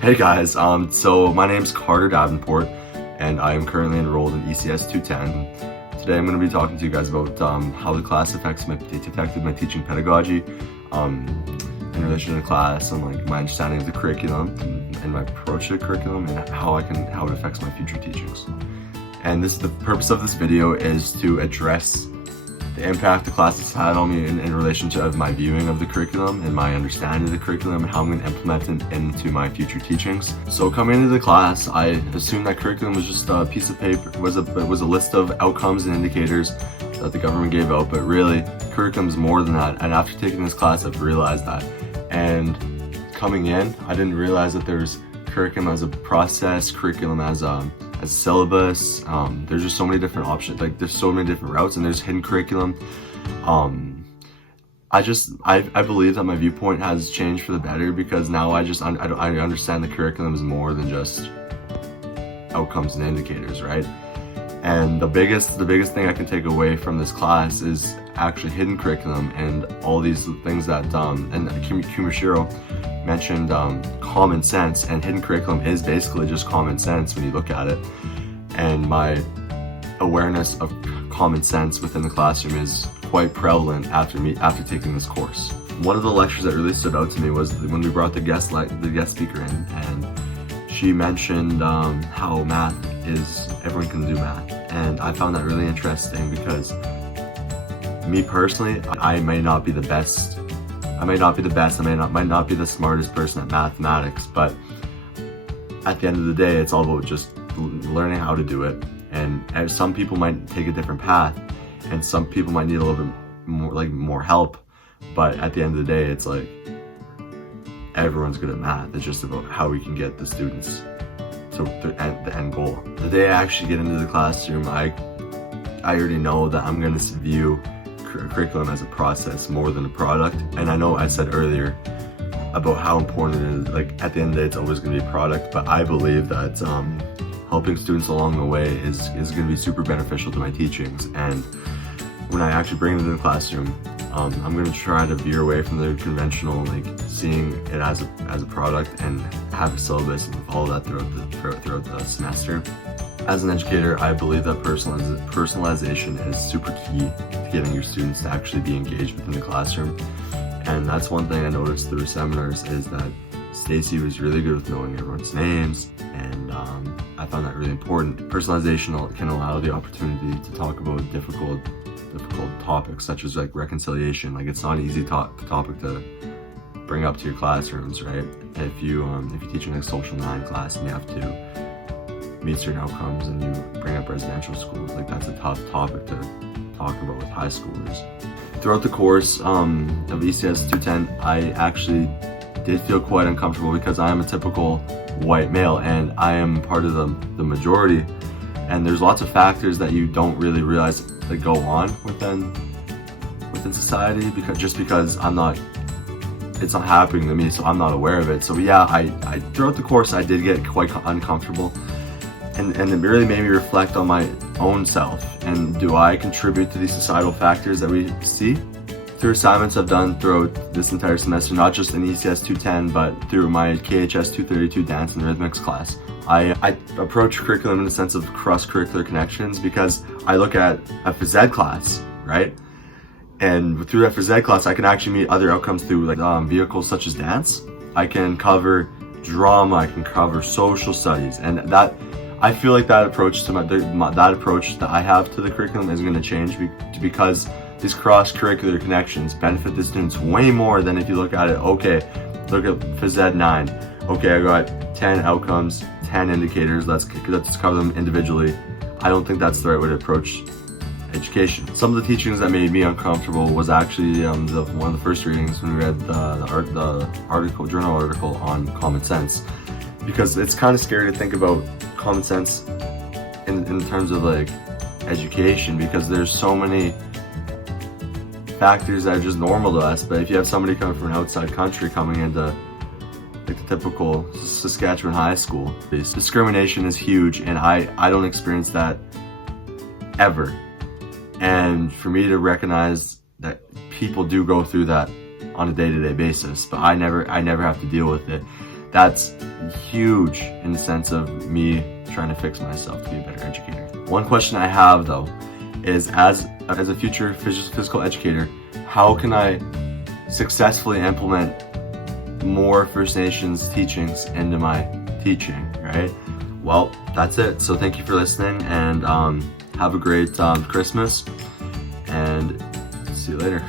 Hey guys, so my name's Carter Davenport, and I am currently enrolled in ECS 210. Today I'm going to be talking to you guys about how the class affected my teaching pedagogy, in relation to the class, and like my understanding of the curriculum and my approach to the curriculum, and how it affects my future teachings. And the purpose of this video is to address the impact the class has had on me in relation to my viewing of the curriculum and my understanding of the curriculum and how I'm going to implement it into my future teachings. So coming into the class, I assumed that curriculum was just a piece of paper, was a list of outcomes and indicators that the government gave out, but really curriculum is more than that. And after taking this class, I've realized that. And coming in, I didn't realize that there's curriculum as a process, curriculum as a syllabus. There's just so many different options, like there's so many different routes, and there's hidden curriculum. I believe that my viewpoint has changed for the better, because now I understand the curriculum is more than just outcomes and indicators, right? And the biggest thing I can take away from this class is actually hidden curriculum and all these things that and Kumashiro mentioned, common sense, and hidden curriculum is basically just common sense when you look at it. And my awareness of common sense within the classroom is quite prevalent after taking this course. One of the lectures that really stood out to me was when we brought the guest speaker in, and she mentioned how math is, everyone can do math. And I found that really interesting, because me personally, I might not be the best, I might not be the smartest person at mathematics, but at the end of the day, it's all about just learning how to do it. And some people might take a different path, and some people might need a little bit more help, but at the end of the day, it's like everyone's good at math. It's just about how we can get the students to the end goal. The day I actually get into the classroom, I already know that I'm going to view curriculum as a process more than a product. And I know I said earlier about how important it is, like at the end of the day, it's always going to be a product, but I believe that helping students along the way is going to be super beneficial to my teachings. And when I actually bring it into the classroom, I'm going to try to veer away from the conventional, like seeing it as a product, and have a syllabus and follow that throughout the semester. As an educator, I believe that personalization is super key to getting your students to actually be engaged within the classroom. And that's one thing I noticed through seminars, is that Stacy was really good with knowing everyone's names, and I found that really important. Personalization can allow the opportunity to talk about difficult topics, such as like reconciliation. Like, it's not an easy topic to bring up to your classrooms, right? If you're teaching a social 9 class and you have to meet certain outcomes, and you bring up residential schools, like that's a tough topic to talk about with high schoolers. Throughout the course of ECS 210, I actually did feel quite uncomfortable, because I am a typical white male, and I am part of the majority, and there's lots of factors that you don't really realize that go on within society, because it's not happening to me, so I'm not aware of it. So yeah, I throughout the course I did get quite uncomfortable, and it really made me reflect on my own self, and do I contribute to these societal factors that we see? Through assignments I've done throughout this entire semester, not just in ECS 210, but through my KHS 232 dance and rhythmics class, I approach curriculum in the sense of cross-curricular connections, because I look at a phys ed class, right? And through that phys ed class, I can actually meet other outcomes through like vehicles such as dance. I can cover drama, I can cover social studies, and that, I feel like that approach to that approach that I have to the curriculum is going to change, because these cross-curricular connections benefit the students way more than if you look at it, okay, look at phys ed 9. Okay, I got 10 outcomes, 10 indicators, let's cover them individually. I don't think that's the right way to approach education. Some of the teachings that made me uncomfortable was actually one of the first readings when we read the journal article on common sense, because it's kind of scary to think about common sense in terms of like education, because there's so many factors that are just normal to us. But if you have somebody coming from an outside country coming into like the typical Saskatchewan high school, discrimination is huge, and I don't experience that ever. And for me to recognize that people do go through that on a day-to-day basis, but I never have to deal with it. That's huge in the sense of me trying to fix myself to be a better educator. One question I have though is, as a future physical educator, how can I successfully implement more First Nations teachings into my teaching, right? Well, that's it. So thank you for listening, and have a great Christmas, and see you later.